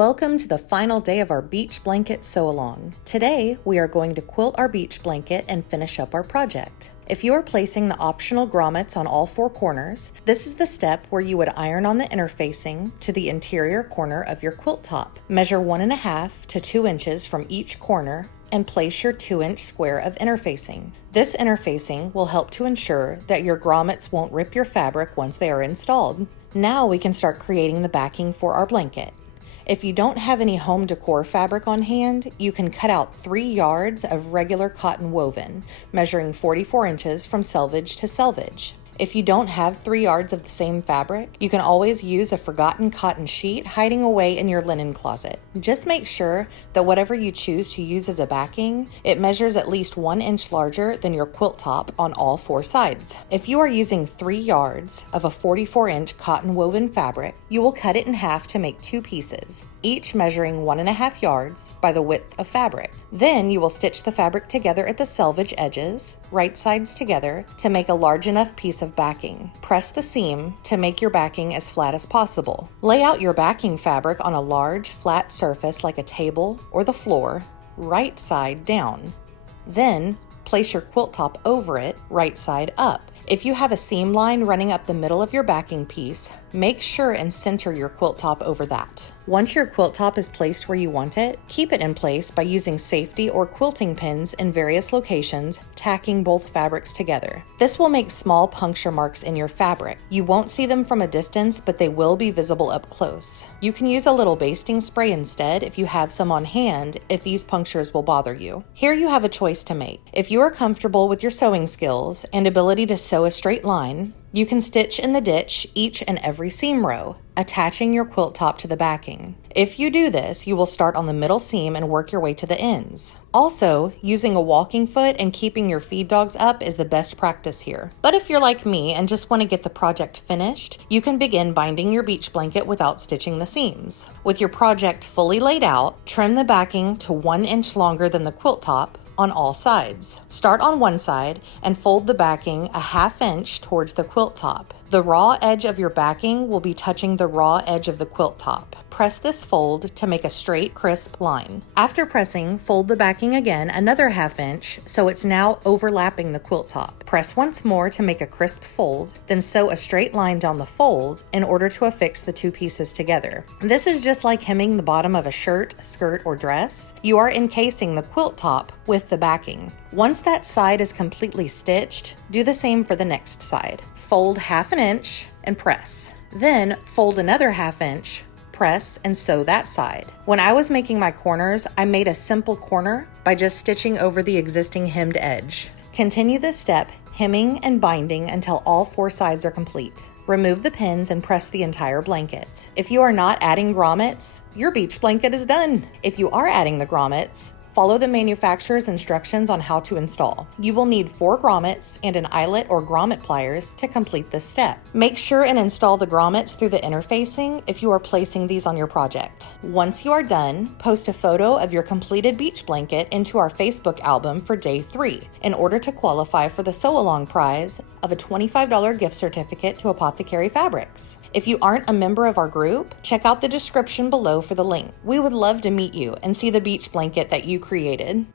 Welcome to the final day of our beach blanket sew-along. Today, we are going to quilt our beach blanket and finish up our project. If you are placing the optional grommets on all four corners, this is the step where you would iron on the interfacing to the interior corner of your quilt top. Measure 1.5 to 2 inches from each corner and place your 2-inch square of interfacing. This interfacing will help to ensure that your grommets won't rip your fabric once they are installed. Now we can start creating the backing for our blanket. If you don't have any home decor fabric on hand, you can cut out 3 yards of regular cotton woven, measuring 44 inches from selvage to selvage. If you don't have 3 yards of the same fabric, you can always use a forgotten cotton sheet hiding away in your linen closet. Just make sure that whatever you choose to use as a backing, it measures at least 1 inch larger than your quilt top on all 4 sides. If you are using 3 yards of a 44-inch cotton woven fabric, you will cut it in half to make 2 pieces, each measuring 1.5 yards by the width of fabric. Then you will stitch the fabric together at the selvage edges, right sides together, to make a large enough piece of backing. Press the seam to make your backing as flat as possible. Lay out your backing fabric on a large, flat surface like a table or the floor, right side down. Then place your quilt top over it, right side up. If you have a seam line running up the middle of your backing piece, make sure and center your quilt top over that. Once your quilt top is placed where you want it, keep it in place by using safety or quilting pins in various locations, tacking both fabrics together. This will make small puncture marks in your fabric. You won't see them from a distance, but they will be visible up close. You can use a little basting spray instead if you have some on hand, if these punctures will bother you. Here you have a choice to make. If you are comfortable with your sewing skills and ability to sew a straight line, you can stitch in the ditch each and every seam row, attaching your quilt top to the backing. If you do this, you will start on the middle seam and work your way to the ends. Also, using a walking foot and keeping your feed dogs up is the best practice here. But if you're like me and just want to get the project finished, you can begin binding your beach blanket without stitching the seams. With your project fully laid out, trim the backing to 1 inch longer than the quilt top on all sides. Start on one side and fold the backing a 1/2 inch towards the quilt top. The raw edge of your backing will be touching the raw edge of the quilt top. Press this fold to make a straight, crisp line. After pressing, fold the backing again another 1/2 inch so it's now overlapping the quilt top. Press once more to make a crisp fold, then sew a straight line down the fold in order to affix the 2 pieces together. This is just like hemming the bottom of a shirt, skirt, or dress. You are encasing the quilt top with the backing. Once that side is completely stitched, do the same for the next side. Fold 1/2 inch and press. Then fold another 1/2 inch, press, and sew that side. When I was making my corners, I made a simple corner by just stitching over the existing hemmed edge. Continue this step, hemming and binding until all 4 sides are complete. Remove the pins and press the entire blanket. If you are not adding grommets, your beach blanket is done. If you are adding the grommets, follow the manufacturer's instructions on how to install. You will need 4 grommets and an eyelet or grommet pliers to complete this step. Make sure and install the grommets through the interfacing if you are placing these on your project. Once you are done, post a photo of your completed beach blanket into our Facebook album for day 3 in order to qualify for the sew-along prize of a $25 gift certificate to Apothecary Fabrics. If you aren't a member of our group, check out the description below for the link. We would love to meet you and see the beach blanket that you created.